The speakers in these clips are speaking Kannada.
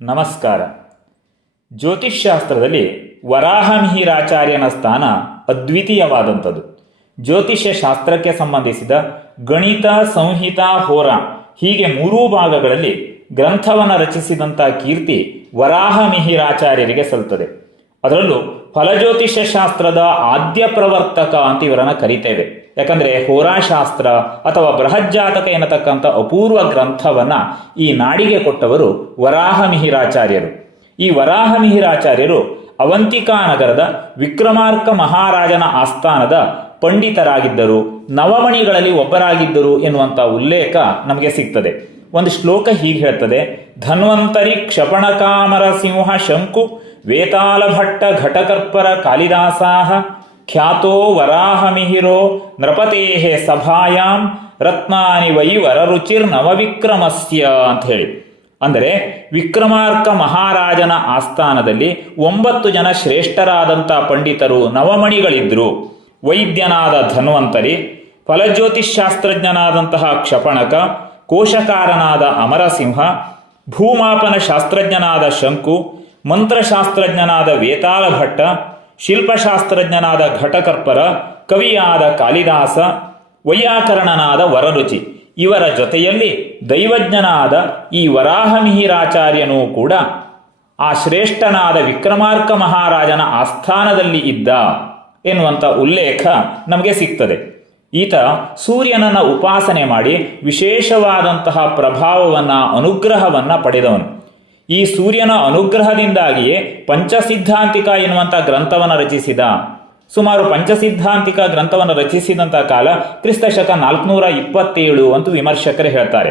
ನಮಸ್ಕಾರ. ಜ್ಯೋತಿಷ್ಶಾಸ್ತ್ರದಲ್ಲಿ ವರಾಹಮಿಹಿರಾಚಾರ್ಯನ ಸ್ಥಾನ ಅದ್ವಿತೀಯವಾದಂಥದ್ದು. ಜ್ಯೋತಿಷ್ಯ ಶಾಸ್ತ್ರಕ್ಕೆ ಸಂಬಂಧಿಸಿದ ಗಣಿತ, ಸಂಹಿತ, ಹೋರ ಹೀಗೆ ಮೂರೂ ಭಾಗಗಳಲ್ಲಿ ಗ್ರಂಥವನ್ನು ರಚಿಸಿದಂಥ ಕೀರ್ತಿ ವರಾಹಮಿಹಿರಾಚಾರ್ಯರಿಗೆ ಸಲ್ತದೆ ಅದರಲ್ಲೂ ಫಲಜ್ಯೋತಿಷ್ಯ ಶಾಸ್ತ್ರದ ಆದ್ಯ ಪ್ರವರ್ತಕ ಅಂತ ಇವರನ್ನು ಕರಿತೇವೆ ಯಾಕಂದ್ರೆ ಹೋರಾಶಾಸ್ತ್ರ ಅಥವಾ ಬೃಹಜ್ಜಾತಕ ಎನ್ನತಕ್ಕಂಥ ಅಪೂರ್ವ ಗ್ರಂಥವನ್ನ ಈ ನಾಡಿಗೆ ಕೊಟ್ಟವರು ವರಾಹಮಿಹಿರಾಚಾರ್ಯರು. ಈ ವರಾಹಮಿಹಿರಾಚಾರ್ಯರು ಅವಂತಿಕಾ ನಗರದ ವಿಕ್ರಮಾರ್ಕ ಮಹಾರಾಜನ ಆಸ್ಥಾನದ ಪಂಡಿತರಾಗಿದ್ದರು, ನವಮಣಿಗಳಲ್ಲಿ ಒಬ್ಬರಾಗಿದ್ದರು ಎನ್ನುವಂಥ ಉಲ್ಲೇಖ ನಮಗೆ ಸಿಗ್ತದೆ. ಒಂದು ಶ್ಲೋಕ ಹೀಗೆ ಹೇಳ್ತದೆ, ಧನ್ವಂತರಿ ಕ್ಷಪಣಕಾಮರ ಸಿಂಹ ಶಂಕು ವೇತಾಲಭಟ್ಟ ಘಟಕರ್ಪರ ಕಾಳಿದಾಸಾಹ ಖ್ಯಾತೋ ವರಾಹಮಿಹಿರೋ ನೃಪತೇಹೇ ಸಭಾಯಾಂ ರತ್ನಾನಿ ವೈ ವರರುಚಿರ್ ನವವಿಕ್ರಮಸ್ಯ ಅಂತ ಹೇಳಿ. ಅಂದರೆ ವಿಕ್ರಮಾರ್ಕ ಮಹಾರಾಜನ ಆಸ್ಥಾನದಲ್ಲಿ ಒಂಬತ್ತು ಜನ ಶ್ರೇಷ್ಠರಾದಂಥ ಪಂಡಿತರು ನವಮಣಿಗಳಿದ್ರು. ವೈದ್ಯನಾದ ಧನ್ವಂತರಿ ಫಲಜ್ಯೋತಿಷಾಸ್ತ್ರಜ್ಞನಾದಂತಹ ಕ್ಷಪಣಕ, ಕೋಶಕಾರನಾದ ಅಮರಸಿಂಹ ಭೂಮಾಪನ ಶಾಸ್ತ್ರಜ್ಞನಾದ ಶಂಕು, ಮಂತ್ರಶಾಸ್ತ್ರಜ್ಞನಾದ ವೇತಾಳ ಭಟ್ಟ ಶಿಲ್ಪಶಾಸ್ತ್ರಜ್ಞನಾದ ಘಟಕರ್ಪರ, ಕವಿಯಾದ ಕಾಳಿದಾಸ, ವೈಯಾಕರಣನಾದ ವರರುಚಿ, ಇವರ ಜೊತೆಯಲ್ಲಿ ದೈವಜ್ಞನಾದ ಈ ವರಾಹಮಿಹಿರಾಚಾರ್ಯನೂ ಕೂಡ ಆ ಶ್ರೇಷ್ಠನಾದ ವಿಕ್ರಮಾರ್ಕ ಮಹಾರಾಜನ ಆಸ್ಥಾನದಲ್ಲಿ ಇದ್ದ ಎನ್ನುವಂಥ ಉಲ್ಲೇಖ ನಮಗೆ ಸಿಗ್ತದೆ. ಈತ ಸೂರ್ಯನನ್ನ ಉಪಾಸನೆ ಮಾಡಿ ವಿಶೇಷವಾದಂತಹ ಪ್ರಭಾವವನ್ನು, ಅನುಗ್ರಹವನ್ನ ಪಡೆದವನು. ಈ ಸೂರ್ಯನ ಅನುಗ್ರಹದಿಂದಾಗಿಯೇ ಪಂಚಸಿದ್ಧಾಂತಿಕ ಎನ್ನುವಂಥ ಗ್ರಂಥವನ್ನು ರಚಿಸಿದ. ಸುಮಾರು ಪಂಚಸಿದ್ಧಾಂತಿಕ ಗ್ರಂಥವನ್ನು ರಚಿಸಿದಂಥ ಕಾಲ ಕ್ರಿಸ್ತ ಶಕ ನಾಲ್ಕುನೂರ ಇಪ್ಪತ್ತೇಳು ಅಂತ ವಿಮರ್ಶಕರು ಹೇಳ್ತಾರೆ.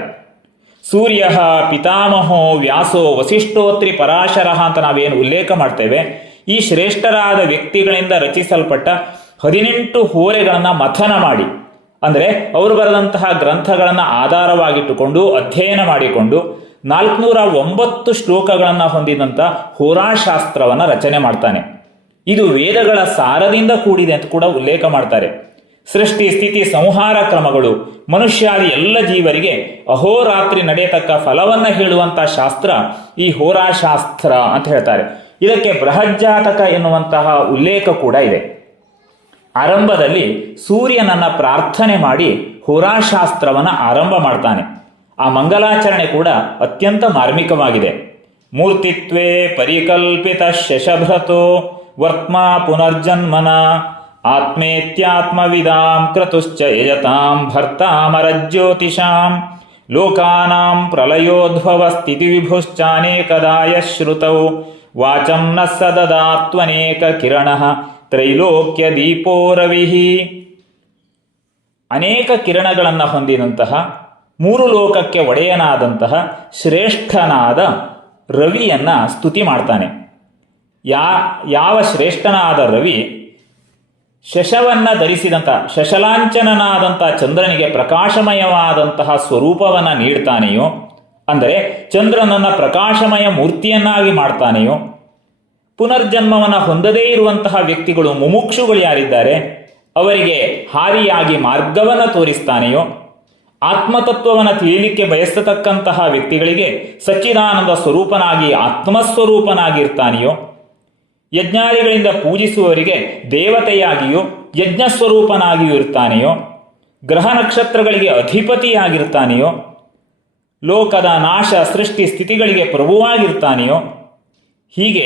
ಸೂರ್ಯ ಪಿತಾಮಹೋ ವ್ಯಾಸೋ ವಸಿಷ್ಠೋತ್ರಿ ಪರಾಶರಃ ಅಂತ ನಾವೇನು ಉಲ್ಲೇಖ ಮಾಡ್ತೇವೆ. ಈ ಶ್ರೇಷ್ಠರಾದ ವ್ಯಕ್ತಿಗಳಿಂದ ರಚಿಸಲ್ಪಟ್ಟ ಹದಿನೆಂಟು ಹೋರೆಗಳನ್ನು ಮಥನ ಮಾಡಿ. ಅಂದರೆ ಅವರು ಬರೆದಂತಹ ಗ್ರಂಥಗಳನ್ನು ಆಧಾರವಾಗಿಟ್ಟುಕೊಂಡು, ಅಧ್ಯಯನ ಮಾಡಿಕೊಂಡು ನಾಲ್ಕುನೂರ ಒಂಬತ್ತು ಶ್ಲೋಕಗಳನ್ನು ಹೊಂದಿದಂಥ ಹೋರಾಶಾಸ್ತ್ರವನ್ನು ರಚನೆ ಮಾಡ್ತಾನೆ. ಇದು ವೇದಗಳ ಸಾರದಿಂದ ಕೂಡಿದೆ ಅಂತ ಕೂಡ ಉಲ್ಲೇಖ ಮಾಡ್ತಾರೆ. ಸೃಷ್ಟಿ, ಸ್ಥಿತಿ, ಸಂಹಾರ ಕ್ರಮಗಳು, ಮನುಷ್ಯಾದಿ ಎಲ್ಲ ಜೀವರಿಗೆ ಅಹೋರಾತ್ರಿ ನಡೆಯತಕ್ಕ ಫಲವನ್ನ ಹೇಳುವಂತಹ ಶಾಸ್ತ್ರ ಈ ಹೋರಾಶಾಸ್ತ್ರ ಅಂತ ಹೇಳ್ತಾರೆ. ಇದಕ್ಕೆ ಬೃಹಜ್ಜಾತಕ ಎನ್ನುವಂತಹ ಉಲ್ಲೇಖ ಕೂಡ ಇದೆ. ಆರಂಭದಲ್ಲಿ ಸೂರ್ಯನನ್ನ ಪ್ರಾರ್ಥನೆ ಮಾಡಿ ಹೋರಾಶಾಸ್ತ್ರವನ್ನ ಆರಂಭ ಮಾಡ್ತಾನೆ. ಆ ಮಂಗಲಾಚರಣೆ ಕೂಡ ಅತ್ಯಂತ ಮಾರ್ಮಿಕವಾಗಿದೆ. ಮೂರ್ತಿತ್ವೇ ಪರಿಕಲ್ಪಿತ ಶಶಭ್ರತೋ ವರ್ತ್ಮಾ ಪುನರ್ಜನ್ಮನ ಆತ್ಮೇತ್ಯಾತ್ಮವಿದಾಂ ಕ್ರತುಶ್ಚ ಯಜತಾಂ ಭರ್ತಾಮರಜ್ಯೋತಿಷಾಂ ಲೋಕಾನಾಂ ಪ್ರಲಯೋದ್ಭವ ಸ್ಥಿತಿವಿಭುಶ್ಚಾನೇಕದಾಯ ಶ್ರುತೌ ವಾಚಂ ನ ಸದದಾತ್ವನೇಕ ಕಿರಣ ತ್ರೈಲೋಕ್ಯ ದೀಪೋರವಿಹಿ ಅನೇಕ ಕಿರಣಗಳನ್ನು ಹೊಂದಿದಂತಹ ಮೂರು ಲೋಕಕ್ಕೆ ಒಡೆಯನಾದಂತಹ ಶ್ರೇಷ್ಠನಾದ ರವಿಯನ್ನು ಸ್ತುತಿ ಮಾಡ್ತಾನೆ. ಯಾ, ಯಾವ ಶ್ರೇಷ್ಠನಾದ ರವಿ ಶಶವನ್ನ ಧರಿಸಿದಂಥ ಶಶಲಾಂಚನನಾದಂಥ ಚಂದ್ರನಿಗೆ ಪ್ರಕಾಶಮಯವಾದಂತಹ ಸ್ವರೂಪವನ್ನು ನೀಡ್ತಾನೆಯೋ, ಅಂದರೆ ಚಂದ್ರನನ್ನ ಪ್ರಕಾಶಮಯ ಮೂರ್ತಿಯನ್ನಾಗಿ ಮಾಡ್ತಾನೆಯೋ, ಪುನರ್ಜನ್ಮವನ್ನು ಹೊಂದದೇ ಇರುವಂತಹ ವ್ಯಕ್ತಿಗಳು ಮುಮುಕ್ಷುಗಳು ಯಾರಿದ್ದಾರೆ, ಅವರಿಗೆ ಹಾರಿಯಾಗಿ ಮಾರ್ಗವನ್ನು ತೋರಿಸ್ತಾನೆಯೋ ಆತ್ಮತತ್ವವನ್ನು ತಿಳಿಯಲಿಕ್ಕೆ ಬಯಸತಕ್ಕಂತಹ ವ್ಯಕ್ತಿಗಳಿಗೆ ಸಚ್ಚಿದಾನಂದ ಸ್ವರೂಪನಾಗಿ ಆತ್ಮಸ್ವರೂಪನಾಗಿರ್ತಾನೆಯೋ? ಯಜ್ಞಾದಿಗಳಿಂದ ಪೂಜಿಸುವವರಿಗೆ ದೇವತೆಯಾಗಿಯೋ ಯಜ್ಞ ಸ್ವರೂಪನಾಗಿಯೂ ಇರ್ತಾನೆಯೋ? ಗ್ರಹ ನಕ್ಷತ್ರಗಳಿಗೆ ಅಧಿಪತಿಯಾಗಿರ್ತಾನೆಯೋ? ಲೋಕದ ನಾಶ ಸೃಷ್ಟಿ ಸ್ಥಿತಿಗಳಿಗೆ ಪ್ರಭುವಾಗಿರ್ತಾನೆಯೋ? ಹೀಗೆ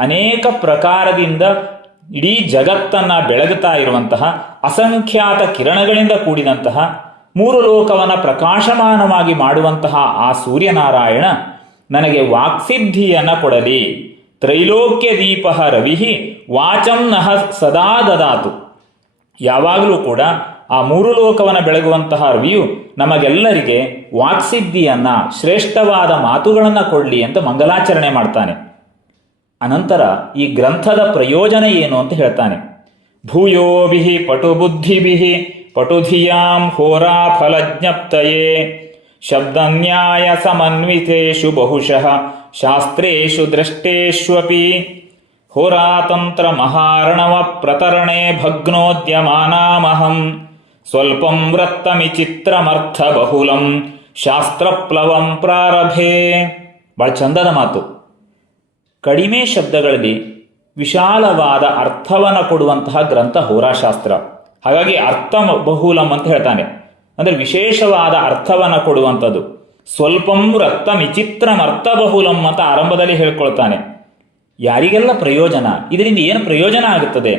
ಅನೇಕ ಪ್ರಕಾರದಿಂದ ಇಡೀ ಜಗತ್ತನ್ನು ಬೆಳಗುತ್ತಾ ಇರುವಂತಹ ಅಸಂಖ್ಯಾತ ಕಿರಣಗಳಿಂದ ಕೂಡಿದಂತಹ ಮೂರು ಲೋಕವನ ಪ್ರಕಾಶಮಾನವಾಗಿ ಮಾಡುವಂತಹ ಆ ಸೂರ್ಯನಾರಾಯಣ ನನಗೆ ವಾಕ್ಸಿದ್ಧಿಯನ್ನ ಕೊಡಲಿ. ತ್ರೈಲೋಕ್ಯ ದೀಪ ರವಿಹಿ ವಾಚಂ ನಹ ಸದಾ ದದಾತು. ಯಾವಾಗಲೂ ಕೂಡ ಆ ಮೂರು ಲೋಕವನ್ನು ಬೆಳಗುವಂತಹ ರವಿಯು ನಮಗೆಲ್ಲರಿಗೆ ವಾಕ್ಸಿದ್ಧಿಯನ್ನ, ಶ್ರೇಷ್ಠವಾದ ಮಾತುಗಳನ್ನು ಕೊಡಲಿ ಅಂತ ಮಂಗಲಾಚರಣೆ ಮಾಡ್ತಾನೆ. ಅನಂತರ ಈ ಗ್ರಂಥದ ಪ್ರಯೋಜನ ಏನು ಅಂತ ಹೇಳ್ತಾನೆ. ಭೂಯೋಭಿ ಪಟುಬುದ್ಧಿಭಿ ಪಟುಧಿಯಾಂ होराफलज्ञप्तये। ಫಲಜ್ಞಪ್ತಯೇ ಶಬ್ದನ್ಯಾಯ शास्त्रेषु ಬಹುಶಃ होरातन्त्रमहार्णवप्रतरणे ದೃಷ್ಟೇಷ್ವಪಿ ಹೋರಾತಂತ್ರ ಮಹಾರಣವ ಪ್ರತರಣೆ ಭಗ್ನೋದ್ಯಮಾನಾಮಹಂ ಸ್ವಲ್ಪಂ ವೃತ್ತಮಿ ಚಿತ್ರಮರ್ಥ ಬಹುಲಂ ಶಾಸ್ತ್ರಪ್ಲವಂ ಪ್ರಾರಭೆ ಬಹಳ ಚಂದದ ಮಾತು ಕಡಿಮೆ ಶಬ್ದಗಳಲ್ಲಿ ವಿಶಾಲವಾದ ಅರ್ಥವನ್ನು ಕೊಡುವಂತಹ ಗ್ರಂಥ ಹೋರಾಶಾಸ್ತ್ರ। ಹಾಗಾಗಿ ಅರ್ಥ ಬಹುಲಂ ಅಂತ ಹೇಳ್ತಾನೆ. ಅಂದರೆ ವಿಶೇಷವಾದ ಅರ್ಥವನ್ನು ಕೊಡುವಂಥದ್ದು. ಸ್ವಲ್ಪಂ ರಕ್ತ ವಿಚಿತ್ರಂ ಅರ್ಥ ಬಹುಲಂ ಅಂತ ಆರಂಭದಲ್ಲಿ ಹೇಳ್ಕೊಳ್ತಾನೆ. ಯಾರಿಗೆಲ್ಲ ಪ್ರಯೋಜನ? ಇದರಿಂದ ಏನು ಪ್ರಯೋಜನ ಆಗುತ್ತದೆ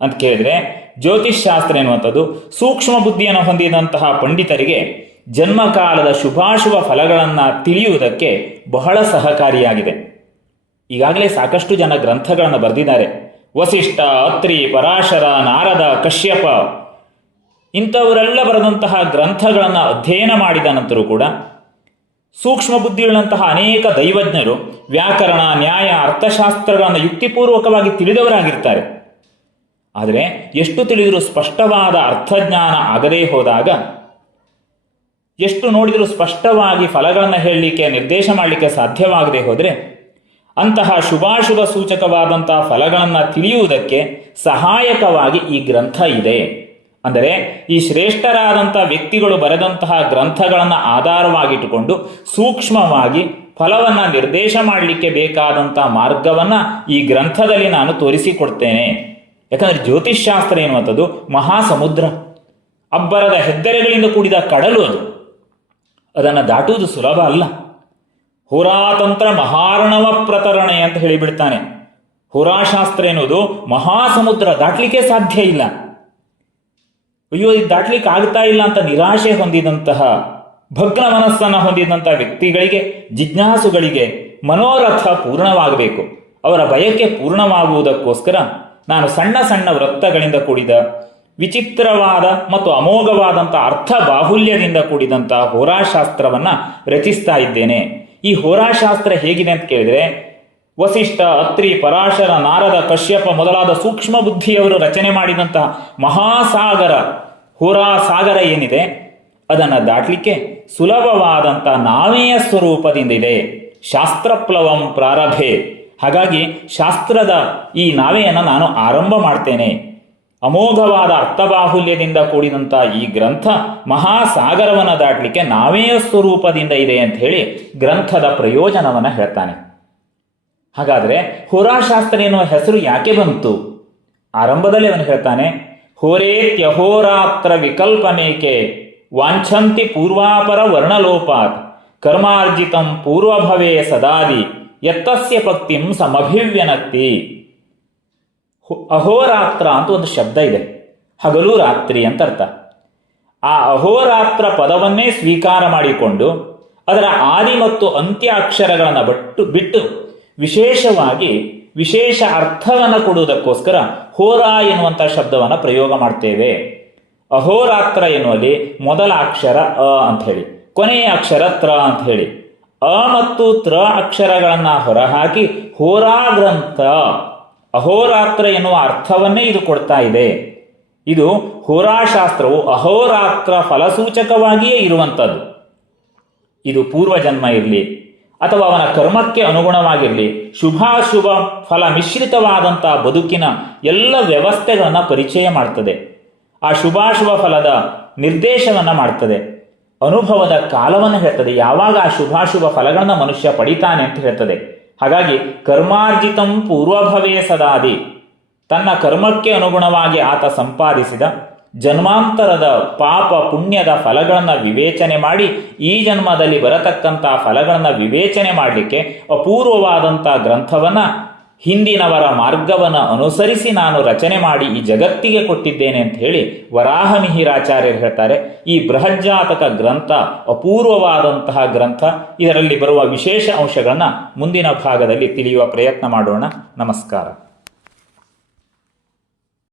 ಅಂತ ಕೇಳಿದ್ರೆ ಜ್ಯೋತಿಷ್ ಶಾಸ್ತ್ರ ಎನ್ನುವಂಥದ್ದು ಸೂಕ್ಷ್ಮ ಬುದ್ಧಿಯನ್ನು ಹೊಂದಿದಂತಹ ಪಂಡಿತರಿಗೆ ಜನ್ಮಕಾಲದ ಶುಭಾಶುಭ ಫಲಗಳನ್ನು ತಿಳಿಯುವುದಕ್ಕೆ ಬಹಳ ಸಹಕಾರಿಯಾಗಿದೆ. ಈಗಾಗಲೇ ಸಾಕಷ್ಟು ಜನ ಗ್ರಂಥಗಳನ್ನು ಬರೆದಿದ್ದಾರೆ. ವಸಿಷ್ಠ, ಅತ್ರಿ, ಪರಾಶರ, ನಾರದ, ಕಶ್ಯಪ ಇಂಥವರೆಲ್ಲ ಬರೆದಂತಹ ಗ್ರಂಥಗಳನ್ನು ಅಧ್ಯಯನ ಮಾಡಿದ ನಂತರ ಕೂಡ ಸೂಕ್ಷ್ಮ ಬುದ್ಧಿಯುಳ್ಳಂತಹ ಅನೇಕ ದೈವಜ್ಞರು, ವ್ಯಾಕರಣ, ನ್ಯಾಯ, ಅರ್ಥಶಾಸ್ತ್ರಗಳನ್ನು ಯುಕ್ತಿಪೂರ್ವಕವಾಗಿ ತಿಳಿದವರಾಗಿರ್ತಾರೆ. ಆದರೆ ಎಷ್ಟು ತಿಳಿದರೂ ಸ್ಪಷ್ಟವಾದ ಅರ್ಥಜ್ಞಾನ ಆಗದೇ ಹೋದಾಗ, ಎಷ್ಟು ನೋಡಿದರೂ ಸ್ಪಷ್ಟವಾಗಿ ಫಲಗಳನ್ನು ಹೇಳಲಿಕ್ಕೆ, ನಿರ್ದೇಶ ಮಾಡಲಿಕ್ಕೆ ಸಾಧ್ಯವಾಗದೆ ಹೋದರೆ ಅಂತಹ ಶುಭಾಶುಭ ಸೂಚಕವಾದಂತಹ ಫಲಗಳನ್ನು ತಿಳಿಯುವುದಕ್ಕೆ ಸಹಾಯಕವಾಗಿ ಈ ಗ್ರಂಥ ಇದೆ. ಅಂದರೆ ಈ ಶ್ರೇಷ್ಠರಾದಂಥ ವ್ಯಕ್ತಿಗಳು ಬರೆದಂತಹ ಗ್ರಂಥಗಳನ್ನು ಆಧಾರವಾಗಿಟ್ಟುಕೊಂಡು ಸೂಕ್ಷ್ಮವಾಗಿ ಫಲವನ್ನು ನಿರ್ದೇಶ ಮಾಡಲಿಕ್ಕೆ ಬೇಕಾದಂಥ ಮಾರ್ಗವನ್ನು ಈ ಗ್ರಂಥದಲ್ಲಿ ನಾನು ತೋರಿಸಿಕೊಡ್ತೇನೆ. ಯಾಕಂದರೆ ಜ್ಯೋತಿಷ್ಶಾಸ್ತ್ರ ಎನ್ನುವಂಥದ್ದು ಮಹಾಸಮುದ್ರ. ಅಬ್ಬರದ ಹೆದ್ದರೆಗಳಿಂದ ಕೂಡಿದ ಕಡಲು ಅದು. ಅದನ್ನು ದಾಟುವುದು ಸುಲಭ ಅಲ್ಲ. ಹೋರಾತಂತ್ರ ಮಹಾರಣವ ಪ್ರತರಣೆ ಅಂತ ಹೇಳಿಬಿಡ್ತಾನೆ. ಹುರಾಶಾಸ್ತ್ರ ಎನ್ನುವುದು ಮಹಾಸಮುದ್ರ ದಾಟ್ಲಿಕ್ಕೆ ಸಾಧ್ಯ ಇಲ್ಲ. ಅಯ್ಯೋ, ಇದು ದಾಟ್ಲಿಕ್ಕೆ ಆಗ್ತಾ ಇಲ್ಲ ಅಂತ ನಿರಾಶೆ ಹೊಂದಿದಂತಹ, ಭಗ್ನ ಮನಸ್ಸನ್ನು ಹೊಂದಿದಂತಹ ವ್ಯಕ್ತಿಗಳಿಗೆ, ಜಿಜ್ಞಾಸುಗಳಿಗೆ ಮನೋರಥ ಪೂರ್ಣವಾಗಬೇಕು. ಅವರ ಬಯಕೆ ಪೂರ್ಣವಾಗುವುದಕ್ಕೋಸ್ಕರ ನಾನು ಸಣ್ಣ ಸಣ್ಣ ವೃತ್ತಗಳಿಂದ ಕೂಡಿದ, ವಿಚಿತ್ರವಾದ ಮತ್ತು ಅಮೋಘವಾದಂಥ ಅರ್ಥ ಬಾಹುಲ್ಯದಿಂದ ಕೂಡಿದಂತಹ ಹೋರಾಶಾಸ್ತ್ರವನ್ನು ರಚಿಸ್ತಾ ಇದ್ದೇನೆ. ಈ ಹೋರಾಶಾಸ್ತ್ರ ಹೇಗಿದೆ ಅಂತ ಕೇಳಿದ್ರೆ, ವಸಿಷ್ಠ ಅತ್ರಿ ಪರಾಶರ ನಾರದ ಕಶ್ಯಪ ಮೊದಲಾದ ಸೂಕ್ಷ್ಮ ಬುದ್ಧಿಯವರು ರಚನೆ ಮಾಡಿದಂತಹ ಮಹಾಸಾಗರ, ಹೋರಾಸಾಗರ ಏನಿದೆ, ಅದನ್ನು ದಾಟಲಿಕ್ಕೆ ಸುಲಭವಾದಂಥ ನಾವೆಯ ಸ್ವರೂಪದಿಂದ ಇದೆ. ಶಾಸ್ತ್ರಪ್ಲವಂ ಪ್ರಾರಭೆ. ಹಾಗಾಗಿ ಶಾಸ್ತ್ರದ ಈ ನಾವೆಯನ್ನು ನಾನು ಆರಂಭ ಮಾಡ್ತೇನೆ. ಅಮೋಘವಾದ ಅರ್ಥಬಾಹುಲ್ಯದಿಂದ ಕೂಡಿದಂಥ ಈ ಗ್ರಂಥ ಮಹಾಸಾಗರವನ್ನು ದಾಟಲಿಕ್ಕೆ ನಾವೇ ಸ್ವರೂಪದಿಂದ ಇದೆ ಅಂತ ಹೇಳಿ ಗ್ರಂಥದ ಪ್ರಯೋಜನವನ್ನು ಹೇಳ್ತಾನೆ. ಹಾಗಾದರೆ ಹೋರಾಶಾಸ್ತ್ರ ಎನ್ನುವ ಹೆಸರು ಯಾಕೆ ಬಂತು? ಆರಂಭದಲ್ಲಿ ಅವನು ಹೇಳ್ತಾನೆ, ಹೋರೇತ್ಯಹೋರಾತ್ರ ವಿಕಲ್ಪನೇಕೆ ವಾಂಛಂತಿ ಪೂರ್ವಾಪರ ವರ್ಣಲೋಪಾತ್ ಕರ್ಮಾರ್ಜಿತಂ ಪೂರ್ವಭವೇ ಸದಾದಿ ಎತ್ತಸ್ಯ ಪಕ್ತಿಂ ಸಮಭಿವ್ಯನಕ್ತಿ ಹೊ- ಅಹೋರಾತ್ರ ಅಂತ ಒಂದು ಶಬ್ದ ಇದೆ. ಹಗಲು ರಾತ್ರಿ ಅಂತ ಅರ್ಥ. ಆ ಅಹೋರಾತ್ರ ಪದವನ್ನೇ ಸ್ವೀಕಾರ ಮಾಡಿಕೊಂಡು ಅದರ ಆದಿ ಮತ್ತು ಅಂತ್ಯ ಅಕ್ಷರಗಳನ್ನು ಬಟ್ಟು, ಬಿಟ್ಟು ವಿಶೇಷವಾಗಿ ವಿಶೇಷ ಅರ್ಥವನ್ನು ಕೊಡುವುದಕ್ಕೋಸ್ಕರ ಹೋರ ಎನ್ನುವಂಥ ಶಬ್ದವನ್ನು ಪ್ರಯೋಗ ಮಾಡ್ತೇವೆ. ಅಹೋರಾತ್ರ ಎನ್ನುವಲ್ಲಿ ಮೊದಲ ಅಕ್ಷರ ಅ ಅಂತ ಹೇಳಿ, ಕೊನೆಯ ಅಕ್ಷರ ತ್ರ ಅಂತ ಹೇಳಿ. ಅ ಮತ್ತು ತ್ರ ಅಕ್ಷರಗಳನ್ನು ಹೊರಹಾಕಿ ಹೋರಾ ಗ್ರಂಥ ಅಹೋರಾತ್ರ ಎನ್ನುವ ಅರ್ಥವನ್ನೇ ಇದು ಕೊಡ್ತಾ ಇದೆ. ಇದು ಹೋರಾಶಾಸ್ತ್ರವು ಅಹೋರಾತ್ರ ಫಲಸೂಚಕವಾಗಿಯೇ ಇರುವಂಥದ್ದು. ಇದು ಪೂರ್ವಜನ್ಮ ಇರಲಿ, ಅಥವಾ ಅವನ ಕರ್ಮಕ್ಕೆ ಅನುಗುಣವಾಗಿರಲಿ, ಶುಭಾಶುಭ ಫಲ ಮಿಶ್ರಿತವಾದಂಥ ಬದುಕಿನ ಎಲ್ಲ ವ್ಯವಸ್ಥೆಗಳನ್ನು ಪರಿಚಯ ಮಾಡ್ತದೆ. ಆ ಶುಭಾಶುಭ ಫಲದ ನಿರ್ದೇಶವನ್ನು ಮಾಡ್ತದೆ. ಅನುಭವದ ಕಾಲವನ್ನು ಹೇಳ್ತದೆ. ಯಾವಾಗ ಆ ಶುಭಾಶುಭ ಫಲಗಳನ್ನು ಮನುಷ್ಯ ಪಡಿತಾನೆ ಅಂತ ಹೇಳ್ತದೆ. ಹಾಗಾಗಿ ಕರ್ಮಾರ್ಜಿತಂ ಪೂರ್ವಭವೇ ಸದಾದಿ. ತನ್ನ ಕರ್ಮಕ್ಕೆ ಅನುಗುಣವಾಗಿ ಆತ ಸಂಪಾದಿಸಿದ ಜನ್ಮಾಂತರದ ಪಾಪ ಪುಣ್ಯದ ಫಲಗಳನ್ನು ವಿವೇಚನೆ ಮಾಡಿ ಈ ಜನ್ಮದಲ್ಲಿ ಬರತಕ್ಕಂಥ ಫಲಗಳನ್ನು ವಿವೇಚನೆ ಮಾಡಲಿಕ್ಕೆ ಅಪೂರ್ವವಾದಂಥ ಗ್ರಂಥವನ್ನು ಹಿಂದಿನವರ ಮಾರ್ಗವನ್ನು ಅನುಸರಿಸಿ ನಾನು ರಚನೆ ಮಾಡಿ ಈ ಜಗತ್ತಿಗೆ ಕೊಟ್ಟಿದ್ದೇನೆ ಅಂತ ಹೇಳಿ ವರಾಹ ಮಿಹಿರಾಚಾರ್ಯರು ಹೇಳ್ತಾರೆ. ಈ ಬೃಹಜ್ಜಾತಕ ಗ್ರಂಥ, ಅಪೂರ್ವವಾದಂತಹ ಗ್ರಂಥ, ಇದರಲ್ಲಿ ಬರುವ ವಿಶೇಷ ಅಂಶಗಳನ್ನು ಮುಂದಿನ ಭಾಗದಲ್ಲಿ ತಿಳಿಯುವ ಪ್ರಯತ್ನ ಮಾಡೋಣ. ನಮಸ್ಕಾರ.